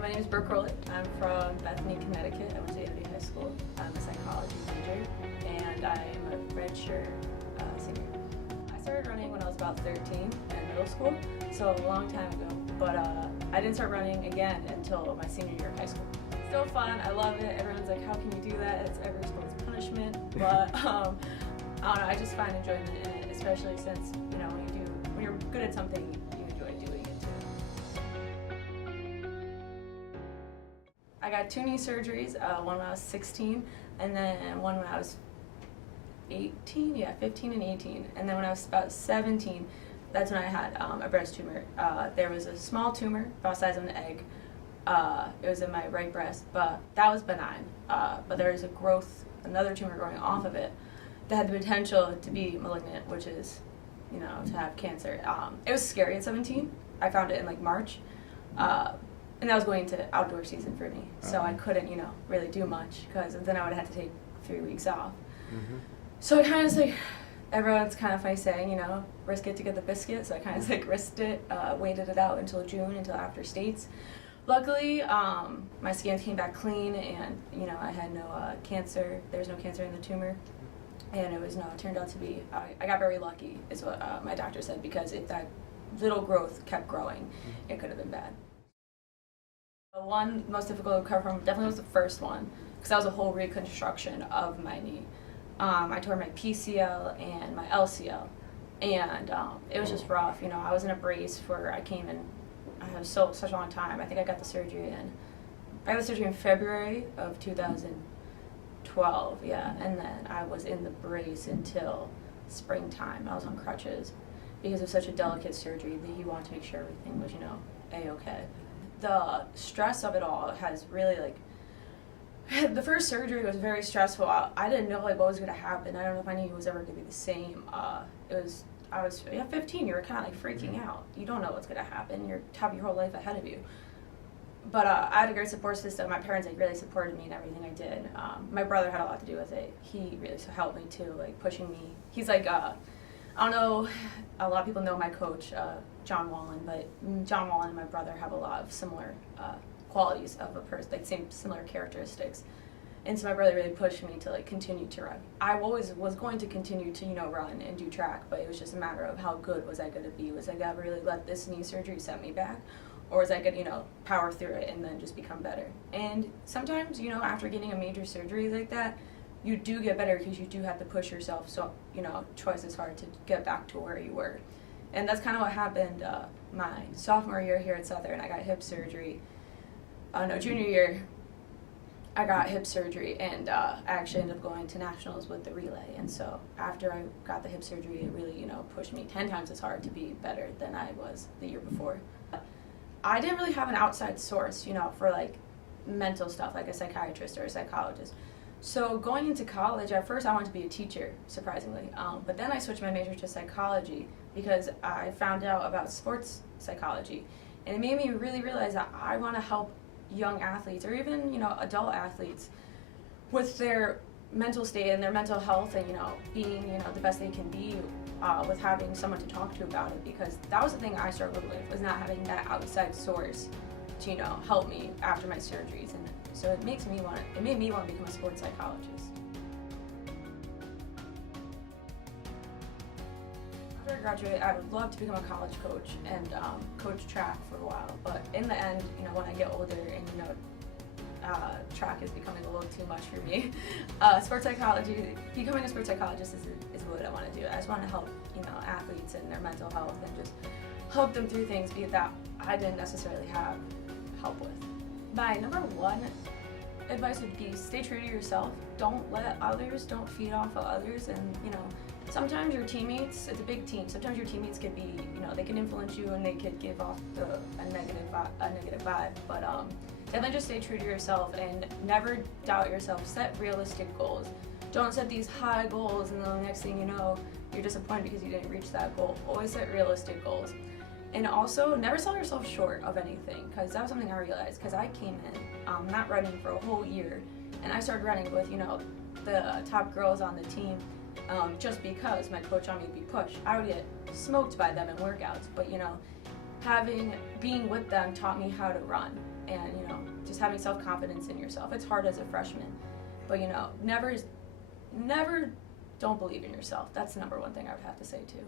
My name is Brooke Krohley. I'm from Bethany, Connecticut. I went to Unity High School. I'm a psychology major, and I am a redshirt senior. I started running when I was about 13 in middle school, so a long time ago. But I didn't start running again until my senior year of high school. Still fun. I love it. Everyone's like, "How can you do that?" It's every sport's punishment, but I don't know. I just find enjoyment in it, especially since when you're good at something, you enjoy doing it too. I got 2 knee surgeries, one when I was 16, and then one when I was 18, 15 and 18. And then when I was about 17, that's when I had a breast tumor. There was a small tumor, about the size of an egg. It was in my right breast, but that was benign. But there was another tumor growing off of it that had the potential to be malignant, which is, to have cancer. It was scary at 17. I found it in like March. And that was going into outdoor season for me, so I couldn't, really do much, because then I would have had to take 3 weeks off. So I kind of like, everyone's kind of funny saying, risk it to get the biscuit, so I kind of like risked it, waited it out until June, until after states. Luckily, my scans came back clean, and, I had no cancer. There was no cancer in the tumor, and it turned out to be, I got very lucky, is what my doctor said, because if that little growth kept growing, it could have been bad. The one most difficult to recover from definitely was the first one, because that was a whole reconstruction of my knee. I tore my PCL and my LCL, and it was just rough. I was in a brace I had such a long time. I think I got the surgery in February of 2012, yeah, and then I was in the brace until springtime. I was on crutches because of such a delicate surgery that you want to make sure everything was, A-okay. The stress of it all has really, the first surgery was very stressful. I didn't know what was going to happen. I don't know if I knew it was ever going to be the same. I was 15. You're kind of freaking out. You don't know what's going to happen. You have your whole life ahead of you. But I had a great support system. My parents really supported me in everything I did. My brother had a lot to do with it. He really helped me too, pushing me. He's I don't know, a lot of people know my coach, John Wallen, but John Wallen and my brother have a lot of similar qualities of a person, similar characteristics. And so my brother really pushed me to continue to run. I always was going to continue to run and do track, but it was just a matter of how good was I going to be. Was I going to really let this knee surgery set me back, or was I going to power through it and then just become better? And sometimes after getting a major surgery like that, you do get better because you do have to push yourself twice as hard to get back to where you were. And that's kind of what happened my sophomore year here at Southern. I got hip surgery. Junior year, I got hip surgery, and I actually ended up going to nationals with the relay. And so after I got the hip surgery, it really, pushed me 10 times as hard to be better than I was the year before. I didn't really have an outside source, for mental stuff, like a psychiatrist or a psychologist. So going into college, at first I wanted to be a teacher, surprisingly. But then I switched my major to psychology because I found out about sports psychology. And it made me really realize that I want to help young athletes, or even, adult athletes, with their mental state and their mental health, and, being, the best they can be, with having someone to talk to about it. Because that was the thing I struggled with, was not having that outside source to, help me after my surgeries. And so it made me want to become a sports psychologist. After I graduate, I would love to become a college coach and coach track for a while. But in the end, when I get older and track is becoming a little too much for me, becoming a sports psychologist is what I want to do. I just want to help athletes and their mental health, and just help them through things that I didn't necessarily have help with. My number one advice would be stay true to yourself. Don't feed off of others, and sometimes your teammates, it's a big team, sometimes your teammates could be, they can influence you and they could give off a negative vibe, but definitely just stay true to yourself and never doubt yourself. Set realistic goals. Don't set these high goals and then the next thing you know, you're disappointed because you didn't reach that goal. Always set realistic goals. And also, never sell yourself short of anything, because that was something I realized, because I came in not running for a whole year, and I started running with, the top girls on the team, just because my coach wanted me to be pushed. I would get smoked by them in workouts, but you know, being with them taught me how to run, and you know, just having self-confidence in yourself. It's hard as a freshman, but you know, never don't believe in yourself. That's the number one thing I would have to say too.